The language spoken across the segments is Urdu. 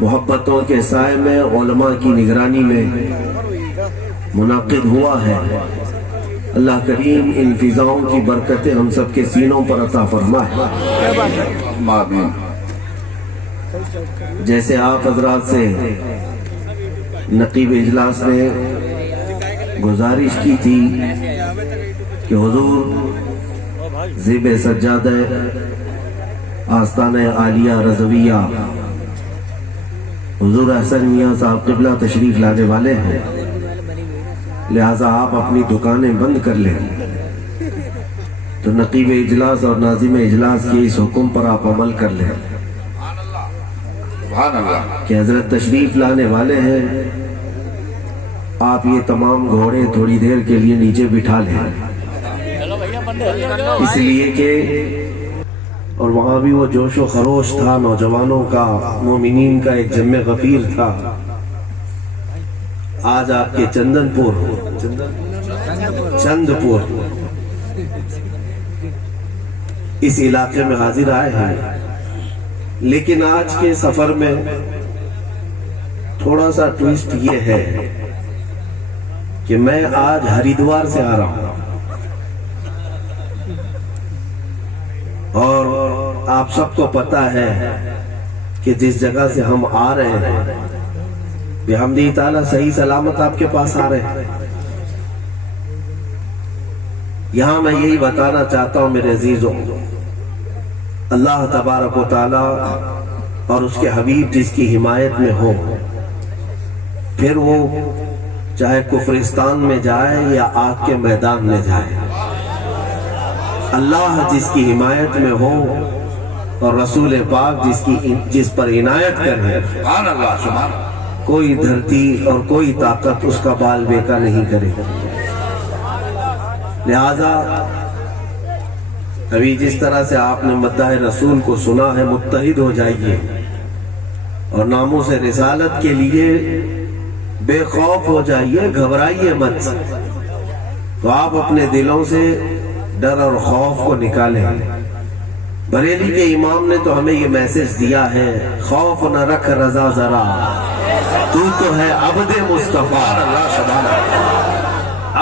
محبتوں کے سائے میں علماء کی نگرانی میں منعقد ہوا ہے۔ اللہ کریم ان فضاؤں کی برکتیں ہم سب کے سینوں پر عطا فرمائے۔ آمین۔ جیسے آپ حضرات سے نقیب اجلاس نے گزارش کی تھی کہ حضور زیب سجادہ آستانہ عالیہ رضویہ حضور احسن میاں صاحب قبلہ تشریف لانے والے ہیں، لہٰذا آپ اپنی دکانیں بند کر لیں۔ تو نقیب اجلاس اور ناظم اجلاس کے اس حکم پر آپ عمل کر لیں سبحان اللہ کہ حضرت تشریف لانے والے ہیں، آپ یہ تمام گھوڑے تھوڑی دیر کے لیے نیچے بٹھا لیں، اس لیے کہ اور وہاں بھی وہ جوش و خروش تھا، نوجوانوں کا، مومنین کا ایک جمع غفیر تھا۔ آج آپ کے چندن پور اس علاقے میں حاضر آئے ہیں، لیکن آج کے سفر میں تھوڑا سا ٹویسٹ یہ ہے کہ میں آج ہریدوار سے آ رہا ہوں، اور آپ سب کو پتا ہے کہ جس جگہ سے ہم آ رہے ہیں بحمدہ تعالیٰ صحیح سلامت آپ کے پاس آ رہے ہیں۔ یہاں میں یہی بتانا چاہتا ہوں میرے عزیزوں، اللہ تبارک و تعالیٰ اور اس کے حبیب جس کی حمایت میں ہو، پھر وہ چاہے کفرستان میں جائے یا آگ کے میدان میں جائے، اللہ جس کی حمایت میں ہو اور رسول پاک جس پر عنایت کرے، سبحان اللہ سبحان اللہ، کوئی دھرتی اور کوئی طاقت اس کا بال بیکا نہیں کرے۔ لہذا ابھی جس طرح سے آپ نے مدح رسول کو سنا ہے، متحد ہو جائیے اور ناموس رسالت کے لیے بے خوف ہو جائیے، گھبرائیے مت۔ تو آپ اپنے دلوں سے ڈر اور خوف کو نکالیں۔ بریلی کے امام نے تو ہمیں یہ میسج دیا ہے، خوف نہ رکھ رضا ذرا، تو ہے عبد مصطفیٰ۔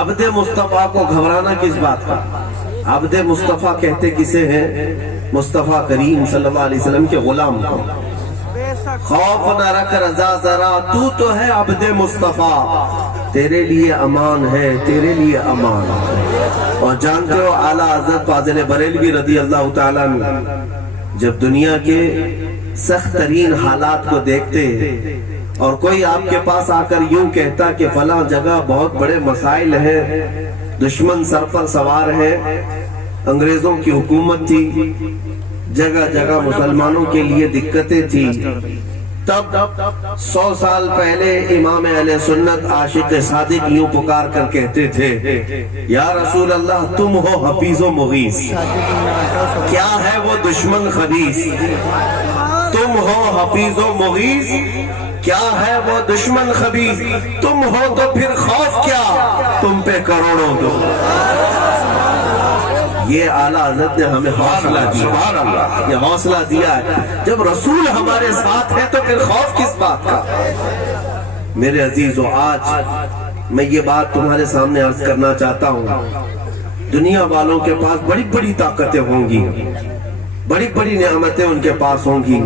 عبد مصطفیٰ کو گھبرانا کس بات کا؟ عبد مصطفیٰ کہتے کسے ہیں؟ مصطفیٰ کریم صلی اللہ علیہ وسلم کے غلام کو۔ خوف نہ رکھ رضا ذرا، تو ہے عبد مصطفیٰ، تیرے لیے امان ہے، تیرے لیے امان ہے۔ اور جانتے ہو اعلیٰ حضرت فاضل بریلوی رضی اللہ تعالیٰ عنہ جب دنیا کے سخت ترین حالات کو دیکھتے اور کوئی آپ کے پاس آ کر یوں کہتا کہ فلاں جگہ بہت بڑے مسائل ہیں، دشمن سر پر سوار ہے، انگریزوں کی حکومت تھی، جگہ جگہ مسلمانوں کے لیے دقتیں تھی، تب 100 سال پہلے امام اہل سنت عاشق صادق یوں پکار کر کہتے تھے، یا رسول اللہ تم ہو حفیظ و مغیث، کیا ہے وہ دشمن خبیث، تم ہو حفیظ و مغیث، کیا ہے وہ دشمن خبیث، تم ہو تو پھر خوف کیا، تم پہ کروڑوں دو۔ یہ اعلیٰ حضرت نے ہمیں حوصلہ دیا، سبحان اللہ، یہ حوصلہ دیا ہے۔ جب رسول ہمارے ساتھ ہے تو پھر خوف کس بات کا؟ میرے عزیزو، آج میں یہ بات تمہارے سامنے عرض کرنا چاہتا ہوں، دنیا والوں کے پاس بڑی بڑی طاقتیں ہوں گی، بڑی بڑی نعمتیں ان کے پاس ہوں گی،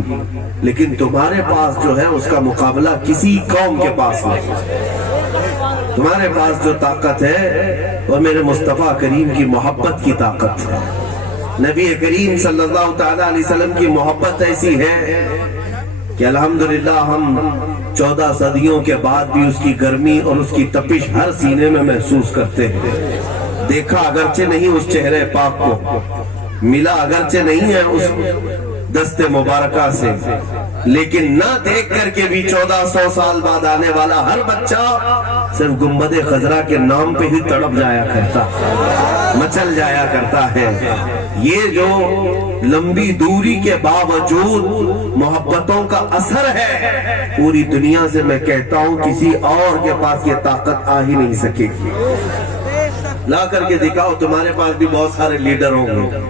لیکن تمہارے پاس جو ہے اس کا مقابلہ کسی قوم کے پاس نہیں۔ تمہارے پاس جو طاقت ہے وہ میرے مصطفیٰ کریم کی محبت کی طاقت ہے۔ نبی کریم صلی اللہ تعالیٰ علیہ وسلم کی محبت ایسی ہے کہ الحمدللہ ہم 14 صدیوں کے بعد بھی اس کی گرمی اور اس کی تپش ہر سینے میں محسوس کرتے ہیں۔ دیکھا اگرچہ نہیں اس چہرے پاک کو، ملا اگرچہ نہیں ہے اس دست مبارکہ سے، لیکن نہ دیکھ کر کے بھی 1400 سال بعد آنے والا ہر بچہ صرف گنبد خضرا کے نام پہ ہی تڑپ جایا کرتا، مچل جایا کرتا ہے۔ یہ جو لمبی دوری کے باوجود محبتوں کا اثر ہے، پوری دنیا سے میں کہتا ہوں کسی اور کے پاس یہ طاقت آ ہی نہیں سکے گی۔ لا کر کے دکھاؤ، تمہارے پاس بھی بہت سارے لیڈر ہوں گے،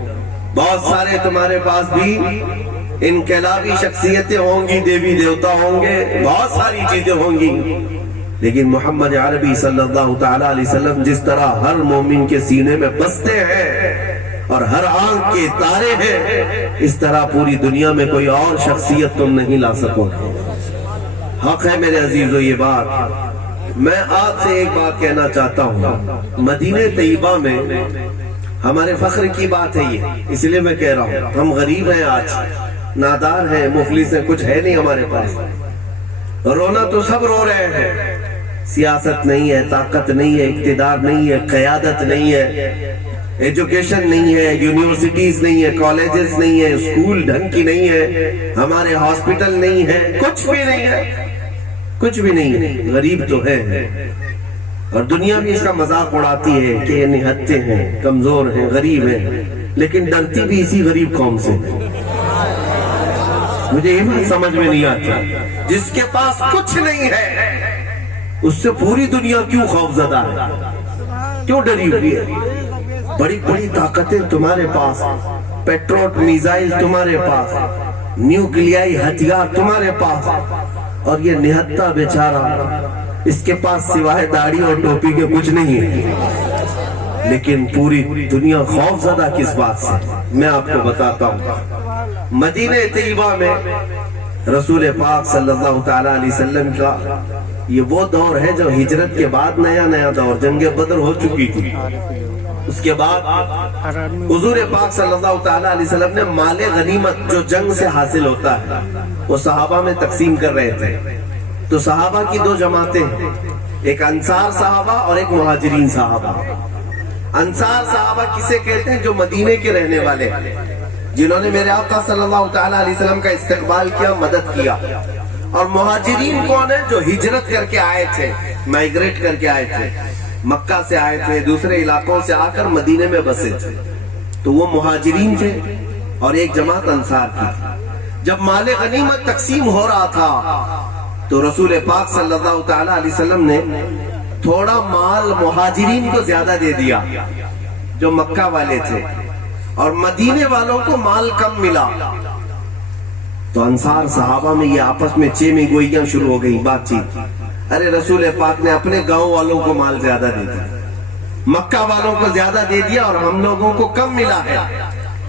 بہت سارے تمہارے پاس بھی انقلابی شخصیتیں ہوں گی، دیوی دیوتا ہوں گے، بہت ساری چیزیں ہوں گی، لیکن محمد عربی صلی اللہ تعالی علیہ وسلم جس طرح ہر مومن کے سینے میں بستے ہیں اور ہر آنکھ کے تارے ہیں، اس طرح پوری دنیا میں کوئی اور شخصیت تم نہیں لا سکو گے۔ حق ہے میرے عزیزو یہ بات۔ میں آپ سے ایک بات کہنا چاہتا ہوں، مدینہ طیبہ میں ہمارے فخر کی بات ہے یہ، اس لیے میں کہہ رہا ہوں، ہم غریب ہیں، آج نادار ہیں، مفلس ہیں، کچھ ہے نہیں ہمارے پاس۔ رونا تو سب رو رہے ہیں، سیاست نہیں ہے، طاقت نہیں ہے، اقتدار نہیں ہے، قیادت نہیں ہے، ایجوکیشن نہیں ہے، یونیورسٹیز نہیں ہے، کالجز نہیں ہے، اسکول ڈھنگ کی نہیں ہے، ہمارے ہاسپٹل نہیں ہے، کچھ بھی نہیں ہے، کچھ بھی نہیں ہے، غریب تو ہے۔ اور دنیا بھی اس کا مذاق اڑاتی ہے کہ یہ نہتے ہیں، کمزور ہیں، غریب ہیں، لیکن ڈرتی بھی اسی غریب قوم سے۔ مجھے یہ بات سمجھ میں نہیں آتی، جس کے پاس کچھ نہیں ہے اس سے پوری دنیا کیوں خوفزدہ ہے، کیوں ڈری ہوئی ہے؟ بڑی بڑی طاقتیں تمہارے پاس، پیٹروٹ میزائل تمہارے پاس، نیوکلیائی ہتھیار تمہارے پاس، اور یہ نہتا بیچارہ، اس کے پاس سوائے داڑھی اور ٹوپی کے کچھ نہیں ہے، لیکن پوری دنیا خوفزدہ کس بات سے؟ میں آپ کو بتاتا ہوں، مدینہ طیبہ میں رسول پاک صلی اللہ تعالی علیہ وسلم کا یہ وہ دور ہے جو ہجرت کے بعد نیا نیا دور، جنگ بدر ہو چکی تھی، اس کے بعد حضور پاک صلی اللہ تعالی علیہ وسلم نے مال غنیمت جو جنگ سے حاصل ہوتا ہے وہ صحابہ میں تقسیم کر رہے تھے۔ تو صحابہ کی دو جماعتیں ہیں، ایک انصار صحابہ اور ایک مہاجرین صحابہ۔ انصار صحابہ کسے کہتے ہیں؟ جو مدینے کے رہنے والے، جنہوں نے میرے آقا صلی اللہ تعالی علیہ وسلم کا استقبال کیا، مدد کیا۔ اور مہاجرین کون ہیں؟ جو ہجرت کر کے آئے تھے، مائگریٹ کر کے آئے تھے، مکہ سے آئے تھے، دوسرے علاقوں سے آ کر مدینے میں بسے تھے، تو وہ مہاجرین تھے۔ اور ایک جماعت انصار کی۔ جب مال غنیمت تقسیم ہو رہا تھا تو رسول پاک صلی اللہ تعالی علیہ وسلم نے تھوڑا مال مہاجرین کو زیادہ دے دیا جو مکہ والے تھے، اور مدینے والوں کو مال کم ملا۔ تو انصار صحابہ میں یہ آپس میں چیمیں گوئیاں شروع ہو گئی، بات چیت، ارے رسول پاک نے اپنے گاؤں والوں کو مال زیادہ دے دیا، مکہ والوں کو زیادہ دے دیا اور ہم لوگوں کو کم ملا ہے۔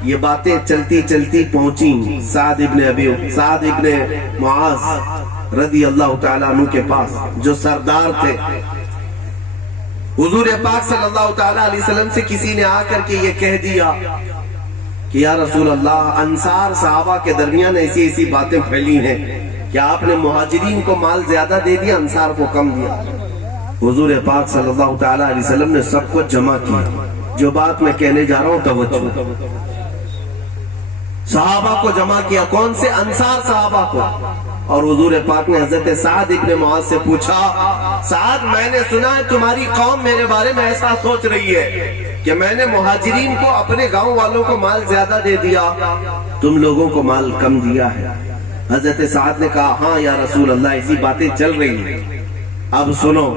یہ باتیں چلتی چلتی پہنچی سعد ابن معاذ رضی اللہ تعالیٰ عنہ کے پاس، جو سردار تھے۔ حضور پاک صلی اللہ تعالیٰ علیہ وسلم سے کسی نے آ کر کے یہ کہہ دیا کہ یا رسول اللہ، انصار صحابہ کے درمیان ایسی ایسی باتیں پھیلی ہیں کہ آپ نے مہاجرین کو مال زیادہ دے دیا، انصار کو کم دیا۔ حضور پاک صلی اللہ تعالیٰ علیہ وسلم نے سب کو جمع کیا۔ جو بات میں کہنے جا رہا ہوں توجہ، صحابہ کو جمع کیا، کون سے؟ انصار صحابہ کو۔ اور حضور پاک نے حضرت سعد ابن معاذ سے پوچھا، سعد میں نے سنا ہے تمہاری قوم میرے بارے میں ایسا سوچ رہی ہے کہ میں نے مہاجرین کو، اپنے گاؤں والوں کو مال زیادہ دے دیا، تم لوگوں کو مال کم دیا ہے۔ حضرت سعد نے کہا ہاں یا رسول اللہ، ایسی باتیں چل رہی ہیں۔ اب سنو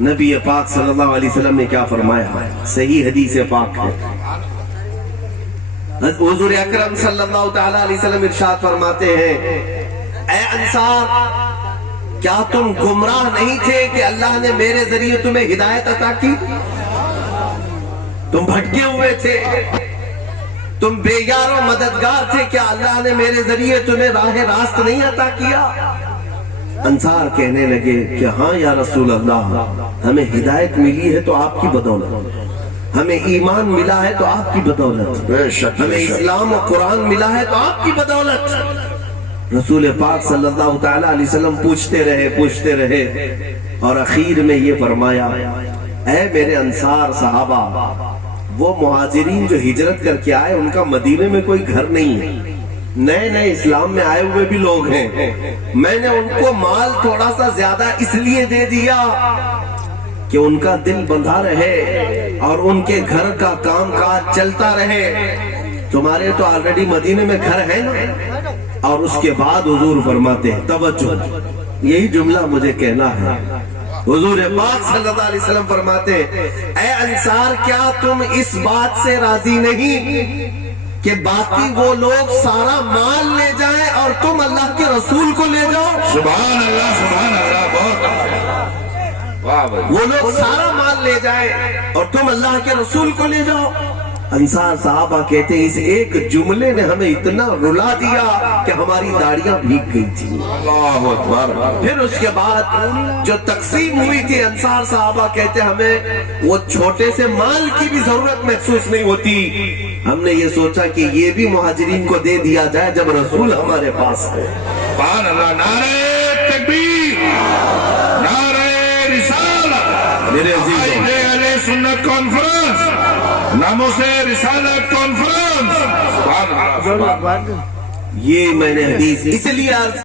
نبی پاک صلی اللہ علیہ وسلم نے کیا فرمایا، صحیح حدیث پاک ہے۔ حضور اکرم صلی اللہ تعالیٰ علیہ وسلم ارشاد فرماتے ہیں، اے انصار، کیا تم گمراہ نہیں تھے کہ اللہ نے میرے ذریعے تمہیں ہدایت عطا کی؟ تم بھٹکے ہوئے تھے، تم بے یار و مددگار تھے، کیا اللہ نے میرے ذریعے تمہیں راہ راست نہیں عطا کیا؟ انصار کہنے لگے کہ ہاں یا رسول اللہ، ہمیں ہدایت ملی ہے تو آپ کی بدولت، ہمیں ایمان ملا ہے تو آپ کی بدولت، ہمیں اسلام و قرآن ملا ہے تو آپ کی بدولت۔ رسول پاک صلی اللہ تعالیٰ علیہ وسلم پوچھتے رہے اور اخیر میں یہ فرمایا، اے میرے انصار صحابہ، وہ مہاجرین جو ہجرت کر کے آئے ان کا مدینے میں کوئی گھر نہیں ہے، نئے نئے اسلام میں آئے ہوئے بھی لوگ ہیں، میں نے ان کو مال تھوڑا سا زیادہ اس لیے دے دیا کہ ان کا دل بندھا رہے اور ان کے گھر کا کام کاج چلتا رہے۔ تمہارے تو آلریڈی مدینے میں گھر ہے نا۔ اور اس کے بعد حضور فرماتے ہیں، توجہ، یہی جملہ مجھے کہنا ہے، حضور پاک صلی اللہ علیہ وسلم فرماتے ہیں، اے انصار، کیا تم اس بات سے راضی نہیں کہ باقی وہ لوگ سارا مال لے جائیں اور تم اللہ کے رسول کو لے جاؤ؟ سبحان اللہ بہت واہ بھائی وہ لوگ سارا مال لے جائیں اور تم اللہ کے رسول کو لے جاؤ؟ انصار صحابہ کہتے ہیں اس ایک جملے نے ہمیں اتنا رلا دیا کہ ہماری داڑیاں بھیگ گئی تھی۔ اللہ اکبر پھر اس کے بعد جو تقسیم ہوئی تھی انصار صحابہ کہتے ہمیں وہ چھوٹے سے مال کی بھی ضرورت محسوس نہیں ہوتی، ہم نے یہ سوچا کہ یہ بھی مہاجرین کو دے دیا جائے جب رسول ہمارے پاس ہے۔ سبحان اللہ نعرہ تکبیر نعرہ رسالت میرے عزیزوں، اہل سنت کانفرنس ناموس رسالت کانفرنس سبحان اللہ یہ میں نے حدیث اس لیے